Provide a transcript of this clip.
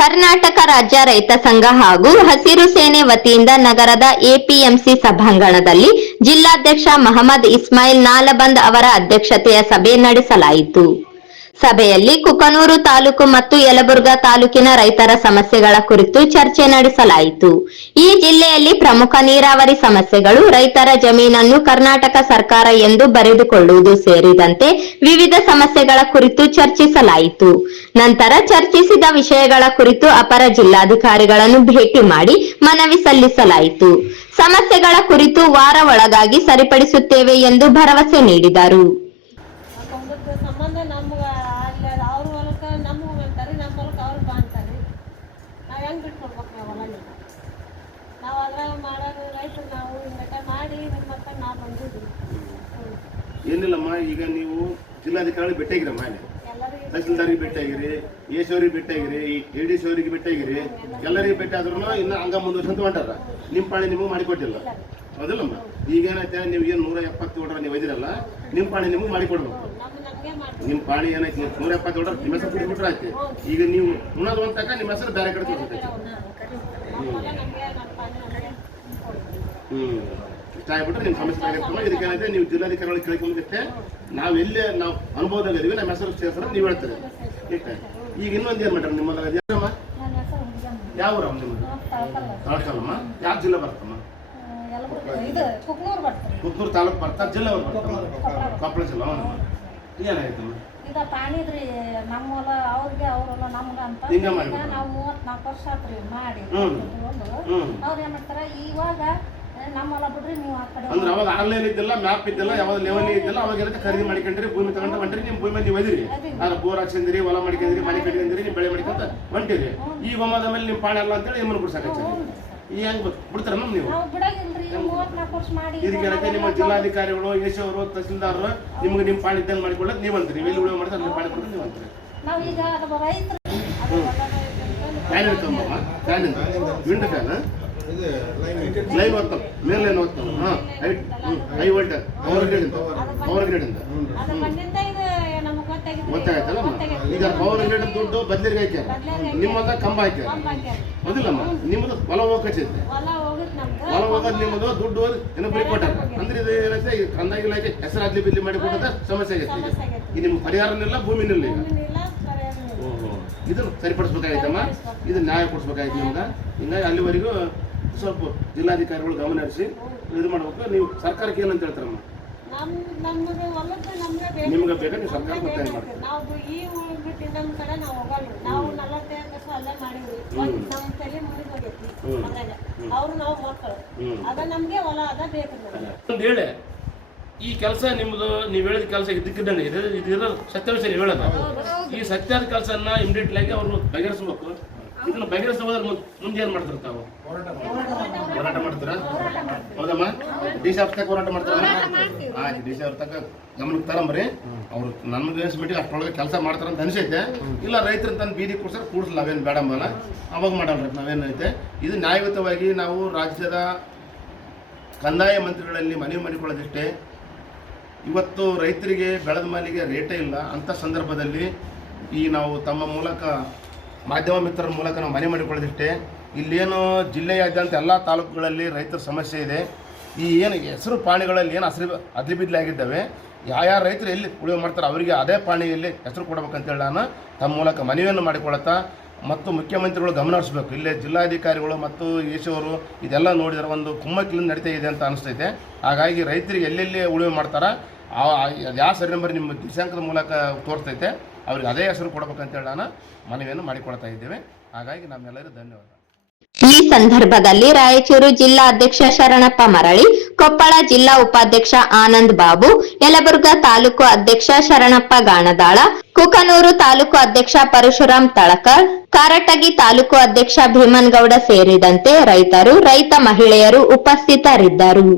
ಕರ್ನಾಟಕ ರಾಜ್ಯ ರೈತ ಸಂಘ ಹಾಗೂ ಹಸಿರು ಸೇನೆ ವತಿಯಿಂದ ನಗರದ ಎಪಿಎಂಸಿ ಸಭಾಂಗಣದಲ್ಲಿ ಜಿಲ್ಲಾಧ್ಯಕ್ಷ ಮಹಮ್ಮದ್ ಇಸ್ಮಾಯಿಲ್ ನಾಲಬಂದ್ ಅವರ ಅಧ್ಯಕ್ಷತೆಯ ಸಭೆ ನಡೆಸಲಾಯಿತು. ಸಭೆಯಲ್ಲಿ ಕುಕನೂರು ತಾಲೂಕು ಮತ್ತು ಯಲಬುರ್ಗಾ ತಾಲೂಕಿನ ರೈತರ ಸಮಸ್ಯೆಗಳ ಕುರಿತು ಚರ್ಚೆ ನಡೆಸಲಾಯಿತು. ಈ ಜಿಲ್ಲೆಯಲ್ಲಿ ಪ್ರಮುಖ ನೀರಾವರಿ ಸಮಸ್ಯೆಗಳು, ರೈತರ ಜಮೀನನ್ನು ಕರ್ನಾಟಕ ಸರ್ಕಾರ ಎಂದು ಬರೆದುಕೊಳ್ಳುವುದು ಸೇರಿದಂತೆ ವಿವಿಧ ಸಮಸ್ಯೆಗಳ ಕುರಿತು ಚರ್ಚಿಸಲಾಯಿತು. ನಂತರ ಚರ್ಚಿಸಿದ ವಿಷಯಗಳ ಕುರಿತು ಅಪರ ಜಿಲ್ಲಾಧಿಕಾರಿಗಳನ್ನು ಭೇಟಿ ಮಾಡಿ ಮನವಿ ಸಲ್ಲಿಸಲಾಯಿತು. ಸಮಸ್ಯೆಗಳ ಕುರಿತು ವಾರ ಒಳಗಾಗಿ ಸರಿಪಡಿಸುತ್ತೇವೆ ಎಂದು ಭರವಸೆ ನೀಡಿದರು. ಏನಿಲ್ಲಮ್ಮ, ಈಗ ನೀವು ಜಿಲ್ಲಾಧಿಕಾರಿ ಭೇಟಿಯಾಗಿರಮ್ಮ, ತಹಸೀಲ್ದಾರಿಗೆ ಭೇಟಿಯಾಗಿರಿ, ಎಸ್ವರಿಗೆ ಭೇಟಿಯಾಗಿರಿ, ADC ಅವರಿಗೆ ಭೇಟಿಯಾಗಿರಿ, ಎಲ್ಲರಿಗೆ ಭೇಟಿ ಆದ್ರೂ ಇನ್ನು ಹಂಗ ಮುಂದುವರ್ಸಂತ ಹೊಂಟಾರ. ನಿಮ್ಮ ಪಾಣಿ ನಿಮಗೆ ಮಾಡಿಕೊಟ್ಟಿಲ್ಲ, ಹೌದಿಲ್ಲಮ್ಮ? ಈಗೇನೈತೆ, ನೀವು ಏನು 170 ಓಡರ್ ನೀವು ಒಯ್ದಿರಲ್ಲ, ನಿಮ್ಮ ಪಾಣಿ ನಿಮಗೆ ಮಾಡಿಕೊಡ್ಬೇಕು. ನಿಮ್ಮ ಪಾಣಿ ಏನೈತಿ 170 ಓಡರ್ ನಿಮ್ಮ ಹೆಸರು ಬಿಟ್ಬಿಟ್ರೆ ಆಯ್ತು. ಈಗ ನೀವು ಉಣ್ಣೋದು ಅಂತ ನಿಮ್ಮ ಹೆಸರು ಬೇರೆ ಕಡೆ ತೋರಿಸ್ತೈತಿ. ಇಷ್ಟ ಆಗ್ಬಿಟ್ರೆ ನಿಮ್ಮ ಸಮಸ್ಯೆ ಆಗಿರ್ತಮ್ಮ. ಇದಕ್ಕೇನೈತೆ, ನೀವು ಜಿಲ್ಲಾಧಿಕಾರಿಗಳಿಗೆ ಕೇಳ್ಕೊಂಡ್ಬಿಟ್ಟೆ, ನಾವು ಎಲ್ಲೇ ನಾವು ಅನುಭವದಾಗಿದ್ದೀವಿ, ನಮ್ಮ ಹೆಸರು ಸೇರ್ಸರ ನೀವು ಹೇಳ್ತಾರೆ. ಈಗ ಇನ್ನೊಂದು ಏನು ಮಾಡ್ರಿ, ನಿಮ್ಮಲ್ಲ ಯಾವ ಊರಮ್ಮ ನಿಮ್ಮದು? ತಳಕಲ್ಲಮ್ಮ. ಯಾವ ಜಿಲ್ಲೆ ಬರ್ತಮ್ಮ? ಕುಕ್ನೂರು ತಾಲೂಕು ಬರ್ತಾ, ಜಿಲ್ಲೆ ಕೊಪ್ಪಳ ಜಿಲ್ಲೆ. ಏನಾಯ್ತಮ್ಮ? ಈಗ ಪಾಣಿದ್ರಿ ನಮ್ಮ ಹೊಲ ಅವ್ರಿಗೆ ಅವ್ರಲ್ಲ ನಮ್ಗ ಅಂತ ನಾವು 34 ವರ್ಷ ಆತ್ರಿ ಮಾಡಿ. ಅವ್ರು ಏನ್ ಮಾಡ್ತಾರ, ಇವಾಗ ನಮ್ಮ ಹೊಲ ಬಿಡ್ರಿ ನೀವು ಆ ಕಡೆ ಅಂದ್ರೆ ಅವಾಗ ಆನ್ಲೈನ್ ಇದ್ದಿಲ್ಲ, ಮ್ಯಾಪ್ ಇದ್ದಿಲ್ಲ, ಯಾವಾಗ ಲೆವೆಲ್ ಇದ್ದಿಲ್ಲ. ಅವಾಗ ಏನಂತ ಖರೀದಿ ಮಾಡಿಕೊಂಡ್ರಿ, ಭೂಮಿ ತಗೊಂಡು ಹೊಂಟ್ರಿ. ನಿಮ್ಮ ಭೂಮಿ ನೀವು ಒಯ್ದಿರಿ, ಬೋರ್ ಹಾಕ್ಸಿದ್ರಿ, ಹೊಲ ಮಾಡ್ಕೊಂಡ್ರಿ, ಮನೆ ಕಟ್ಕೊಂಡ್ರಿ, ನೀವು ಬೆಳೆ ಮಾಡ್ಕೊಂತ ಹೊಂಟಿರಿ. ಈ ಒಮ್ಮದ ಮೇಲೆ ನಿಮ್ಮ ಪಾಣಿ ಅಲ್ಲ ಅಂತೇಳಿ ನಿಮ್ಮನ್ನು ಬಿಡ್ಸಾಕಚ್ಚಿ. ಈ ಹೆಂಗ್ ಬಿಡ್ತಾರ ನೀವು? ಇದಕ್ಕೆ ನಿಮ್ಮ ಜಿಲ್ಲಾಧಿಕಾರಿಗಳು, ADC ಅವರು, ತಹಸೀಲ್ದಾರರು ನಿಮ್ಗೆ ನಿಮ್ಮ ಪಾಣಿ ಇದ್ದಂಗೆ ಮಾಡಿಕೊಳ್ಳೋದು ನೀವು ಅಂತೀರಿ. ಎಲ್ಲಿ ಉಳಿವು ಮಾಡಿದ್ರೆ ನಿಮ್ಮ ಪಾಣಿ ಕೊಡೋದು ನೀವು ಅಂತೀರಿ. ಫ್ಯಾನ್ ಇರ್ತಮ್ಮ, ಫ್ಯಾನ್ ಇಂದ ವಿಂಡ್ ಫ್ಯಾನ್ ಲೈವ್ ಓದ್ತಾವ, ಮೇಲ್ ಲೈನ್ ಓದ್ತಾವ. ಹೈ ವೋಲ್ಟೇಜ್ ಪವರ್ ಗ್ರೇಡ್ ಗೊತ್ತಾಯ್ತಲ್ಲ. ಈಗ ಪವರ್ ಗ್ರೇಡ್ ದುಡ್ಡು ಬದಲಿಗೆ ಹಾಕ್ಯಾರ, ನಿಮ್ಮದ ಕಂಬ ಹಾಕ್ಯಾರ, ಹೌದಿಲ್ಲಮ್ಮ? ನಿಮ್ಮದು ಹೊಲ ಹೋಗಚ್ಚೈತೆ, ಹೊಲ ಹೋಗೋದು ನಿಮ್ಮದು ದುಡ್ಡು ಇನ್ನೊಬ್ಬರಿಗೆ ಕೊಟ್ಟಾರ. ಅಂದ್ರೆ ಇದು ಏನೈತೆ, ಕಂದಾಯ ಇಲಾಖೆ ಹೆಸರು ಅದ್ಲಿ ಬಿದ್ಲಿ ಮಾಡಿ ಕೊಟ್ಟದ ಸಮಸ್ಯೆ ಆಗೈತೆ. ಈಗ ನಿಮ್ಗೆ ಪರಿಹಾರನಿಲ್ಲ, ಭೂಮಿನಿಲ್ಲ. ಈಗ ಇದನ್ನು ಸರಿಪಡಿಸ್ಬೇಕಾಯ್ತಮ್ಮ, ಇದನ್ನ ನ್ಯಾಯ ಕೊಡಿಸ್ಬೇಕಾಯ್ತು ನಿಮ್ಗೆ. ಹಿಂಗಾಗಿ ಅಲ್ಲಿವರೆಗೂ ಸ್ವಲ್ಪ ಜಿಲ್ಲಾಧಿಕಾರಿಗಳು ಗಮನ ಹರಿಸಿ ಇದು ಮಾಡ್ಬೇಕು. ನೀವು ಸರ್ಕಾರಕ್ಕೆ ಏನಂತ ಹೇಳ್ತಾರಮ್ಮ? ನಿಮ್ಗೆ ಬೇಕಾ ನೀವು ಸರ್ಕಾರ ಗೊತ್ತಾಗ ಮಾಡ್ತೀವಿ. ಹೇಳಿ, ಈ ಕೆಲಸ ನಿಮ್ದು ನೀವು ಹೇಳಿದ ಕೆಲಸ ಇದ್ದಕ್ಕಿದ್ದಂಗೆ ಇದಿರೋ ಸತ್ಯಾಂಶ ನೀವು ಹೇಳೋದು. ಈ ಸತ್ಯದ ಕೆಲಸನ ಇಮಿಡಿಯೇಟ್ಲಿ ಆಗಿ ಅವರು ಬಗೆಹರಿಸ್ಬೇಕು. ಇದನ್ನು ಬಗೆಹರಿಸೋದ್ರ ಮುಂದೆ ಏನು ಮಾಡ್ತಾರೆ ತಾವು? ಹೋರಾಟ ಮಾಡ್ತಾರ, ಹೌದಮ್ಮ? DC ಆಫ್ ತಕ್ಕ ಹೋರಾಟ ಮಾಡ್ತಾರ. ಆಯ್ತು, DC ಅವ್ರ ತಕ್ಕ ಗಮನಕ್ಕೆ ತರಂಬ್ರಿ. ಅವ್ರು ನಮ್ಗೆ ಅನ್ಸ್ಬಿಟ್ಟು ಅಷ್ಟೊಳಗೆ ಕೆಲಸ ಮಾಡ್ತಾರಂತ ಅನಿಸೈತೆ. ಇಲ್ಲ ರೈತರ ತಂದು ಬೀದಿ ಕೂಡಿಸಲ್ಲ, ನಾವೇನು ಬೇಡಂಬಲ್ಲ, ಅವಾಗ ಮಾಡಲ್ರಿ. ನಾವೇನೈತೆ, ಇದು ನ್ಯಾಯಯುತವಾಗಿ ನಾವು ರಾಜ್ಯದ ಕಂದಾಯ ಮಂತ್ರಿಗಳಲ್ಲಿ ಮನವಿ ಮಾಡಿಕೊಳ್ಳೋದಿಷ್ಟೇ. ಇವತ್ತು ರೈತರಿಗೆ ಬೆಳೆದ ಮಾಲಿಗೆ ರೇಟೇ ಇಲ್ಲ. ಅಂಥ ಸಂದರ್ಭದಲ್ಲಿ ಈ ನಾವು ತಮ್ಮ ಮೂಲಕ, ಮಾಧ್ಯಮ ಮಿತ್ರರ ಮೂಲಕ ನಾವು ಮನವಿ ಮಾಡಿಕೊಳ್ಳೋದಿಷ್ಟೇ. ಇಲ್ಲೇನು ಜಿಲ್ಲೆಯಾದ್ಯಂತ ಎಲ್ಲ ತಾಲೂಕುಗಳಲ್ಲಿ ರೈತರ ಸಮಸ್ಯೆ ಇದೆ. ಈ ಏನು ಹೆಸರು ಪಾಣಿಗಳಲ್ಲಿ ಏನು ಅದ್ಲಿಬಿದ್ಲಿ ಆಗಿದ್ದಾವೆ, ಯಾವ ರೈತರು ಎಲ್ಲಿ ಉಳಿವು ಮಾಡ್ತಾರೆ ಅವರಿಗೆ ಅದೇ ಪಾಣಿಯಲ್ಲಿ ಹೆಸರು ಕೊಡಬೇಕಂತೇಳಿ ನಾನು ತಮ್ಮ ಮೂಲಕ ಮನವಿಯನ್ನು ಮಾಡಿಕೊಳ್ಳುತ್ತಾ, ಮತ್ತು ಮುಖ್ಯಮಂತ್ರಿಗಳು ಗಮನ ಹರಿಸಬೇಕು. ಇಲ್ಲೇ ಜಿಲ್ಲಾಧಿಕಾರಿಗಳು ಮತ್ತು ADC ಅವರು ಇದೆಲ್ಲ ನೋಡಿದರೆ ಒಂದು ಕುಮ್ಮಕ್ಕಿಲಿಂದ ನಡೀತಾ ಇದೆ ಅಂತ ಅನಿಸ್ತೈತೆ. ಹಾಗಾಗಿ ರೈತರಿಗೆ ಎಲ್ಲೆಲ್ಲಿ ಉಳಿವು ಮಾಡ್ತಾರೆ ಯಾವ ಸರಿ ನಂಬರ್ ನಿಮ್ಮ ದಿಶಾಂಕದ ಮೂಲಕ ತೋರಿಸ್ತೈತೆ, ಅವ್ರಿಗೆ ಅದೇ ಹೆಸರು ಕೊಡಬೇಕಂತೇಳಿ ನಾನು ಮನವಿಯನ್ನು ಮಾಡಿಕೊಳ್ತಾ ಇದ್ದೇವೆ. ಹಾಗಾಗಿ ನಮ್ಮೆಲ್ಲರಿಗೂ ಧನ್ಯವಾದ. ಈ ಸಂದರ್ಭದಲ್ಲಿ ರಾಯಚೂರು ಜಿಲ್ಲಾ ಅಧ್ಯಕ್ಷ ಶರಣಪ್ಪ ಮರಳಿ, ಕೊಪ್ಪಳ ಜಿಲ್ಲಾ ಉಪಾಧ್ಯಕ್ಷ ಆನಂದ್ ಬಾಬು, ಯಲಬುರ್ಗಾ ತಾಲೂಕು ಅಧ್ಯಕ್ಷ ಶರಣಪ್ಪ ಗಾಣದಾಳ, ಕುಕನೂರು ತಾಲೂಕು ಅಧ್ಯಕ್ಷ ಪರಶುರಾಮ್ ತಳಕರ್, ಕಾರಟಗಿ ತಾಲೂಕು ಅಧ್ಯಕ್ಷ ಭೀಮನ್ಗೌಡ ಸೇರಿದಂತೆ ರೈತರು, ರೈತ ಮಹಿಳೆಯರು ಉಪಸ್ಥಿತರಿದ್ದರು.